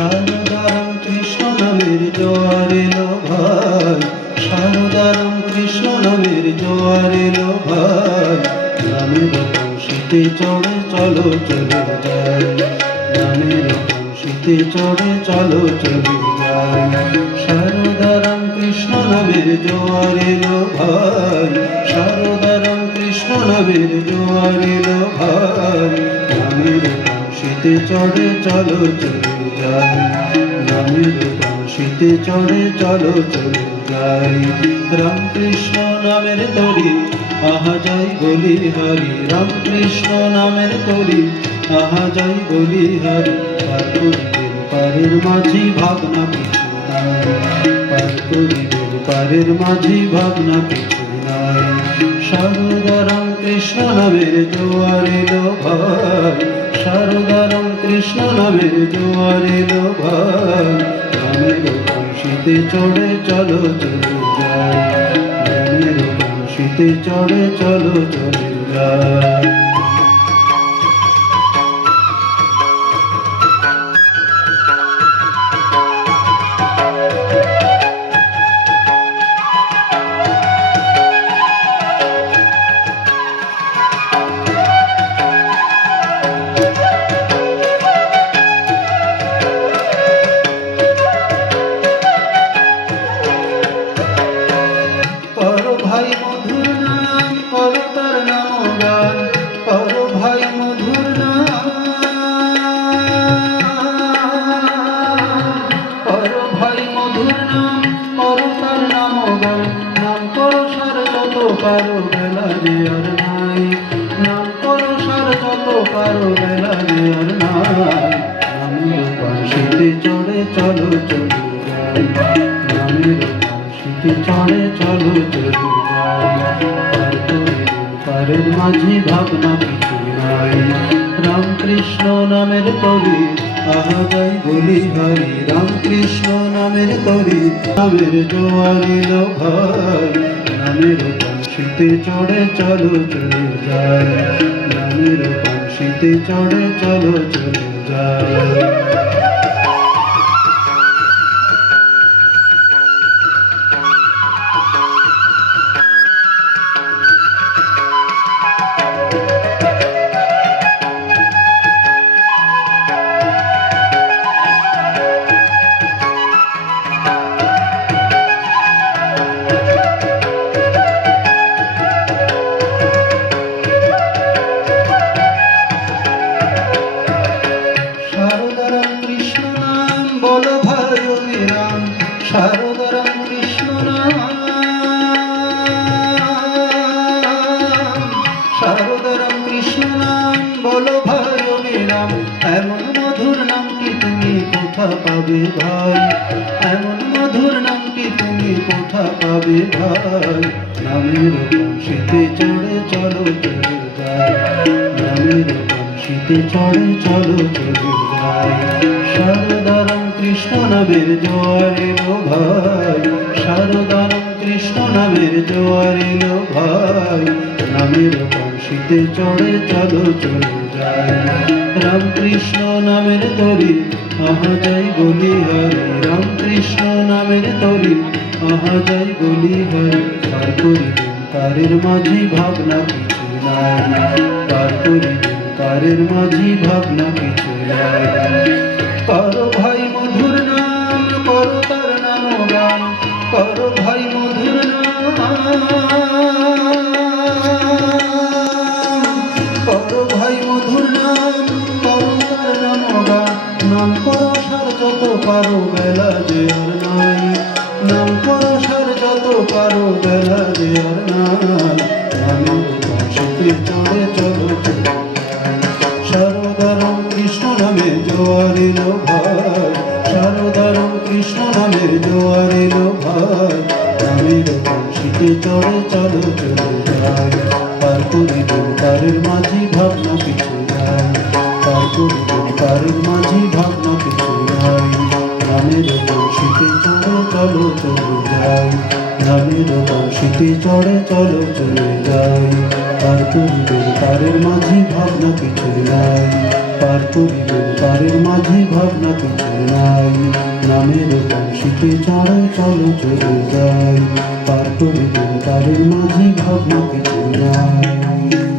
শারদারাম কৃষ্ণ নামের জোয়ার এলো ভাই, শারদারাম কৃষ্ণ নামের জোয়ার এলো ভাই। নামের বংশীতে চড়ে চলো চলে যাই, নামের বংশীতে চড়ে চলো চলে যাই। শারদারাম কৃষ্ণ নামের জোয়ার এলো ভাই, শারদারাম কৃষ্ণ নামের জোয়ার এলো ভাই। নামের বংশীতে চড়ে চলো চলে যাই, নামের বংশীতে চড়ে চলো চলে যাই। রামকৃষ্ণ নামের তরি আহা যাই বলি হরি, রামকৃষ্ণ নামের তরি আহা যাই বলি হরি। পার করিবেন পারের মাঝি ভাবনা কিছু নাই, পার করিবেন পারের মাঝি ভাবনা কিছু নাই। শারদারাম কৃষ্ণ নামের জোয়ার এলো ভাই, শারদারাম কৃষ্ণ নামের জোয়ার এলো ভাই। নামের বংশীতে চড়ে চলো চলে যাই, নামের বংশীতে চড়ে চলো চলে যাই। ভাই মধুর নাম করো তার নাম গান, করো ভাই মধুর নাম, করো ভাই মধুর নাম, করো তার নাম গান। নাম করো সার যত পারো বেলা যে আর নাই, নাম করো সার যত পারো বেলা যে আর নাই। নামের বংশীতে চড়ে চলো চলে যাই, নামের বংশীতে চড়ে চলো চলে যাই। পারের মাঝি ভাবনা কিছু নাই, রামকৃষ্ণ নামের তরি আহা যাই বলি হরি, রামকৃষ্ণ নামের তরি নামের জোয়ার এলো ভাই। নামের বংশীতে চড়ে চলো চলে যাই, নামের বংশীতে চড়ে চলো চলে যাই। শারদারাম কৃষ্ণ নাম বলো ভাই রাম, শারদারাম কৃষ্ণ নাম, শারদারাম কৃষ্ণ নাম বলো ভাই রাম। এমন মধুর নামটি তুমি কোথা পাবে ভাই, এমন মধুর নামটি তুমি কোথা পাবে ভাই। নামের বংশীতে চড়ে চলো চলে যাই, নামের বংশীতে চড়ে চলো চলে যাই। শারদারাম কৃষ্ণ নামের জোয়ার এলো ভাই, শারদারাম কৃষ্ণ নামের জোয়ার এলো ভাই। নামের বংশীতে চড়ে চলো চলে যাই, রামকৃষ্ণ নামের তরি আহা যাই বলি হরি, রামকৃষ্ণ নামের তরি আহা যাই বলি হরি। পার করিবেন পারের মাঝি ভাবনা কিছু নাই, পার করিবেন পারের মাঝি ভাবনা কিছু নাই। করো ভাই মধুর নাম, করো তার নাম গান, করো ভাই মধুর নাম, করো ভাই মধুর নাম, করো তার নাম গান। নাম করো সার যত পারো বেলা যে আর নাই, নাম করো সার যত পারো বেলা যে আর নাই। নামের বংশীতে চড়ে চলো চলে যাই, শারদারাম কৃষ্ণ নামের জোয়ার এলো ভাই, শারদারাম কৃষ্ণ নামের জোয়ার এলো ভাই। নামের বংশীতে চড়ে চলো চলে যাই, পার করিবেন পারের মাঝি ভাবনা কিছু নাই, পার করিবেন পারের মাঝি ভাবনা কিছু নাই। নামের বংশীতে চড়ে চলো চলে যাই, নামের বংশীতে চড়ে চলো চলে যাই। পার করিবেন পারের মাঝে ভাবনা কিছু নাই, পার করিবেন পারের মাঝে ভাবনা কিছু নাই। নামের বংশীতে চড়ে চলো চলে যাই, পার করিবেন পারের মাঝে ভাবনা কিছু নাই।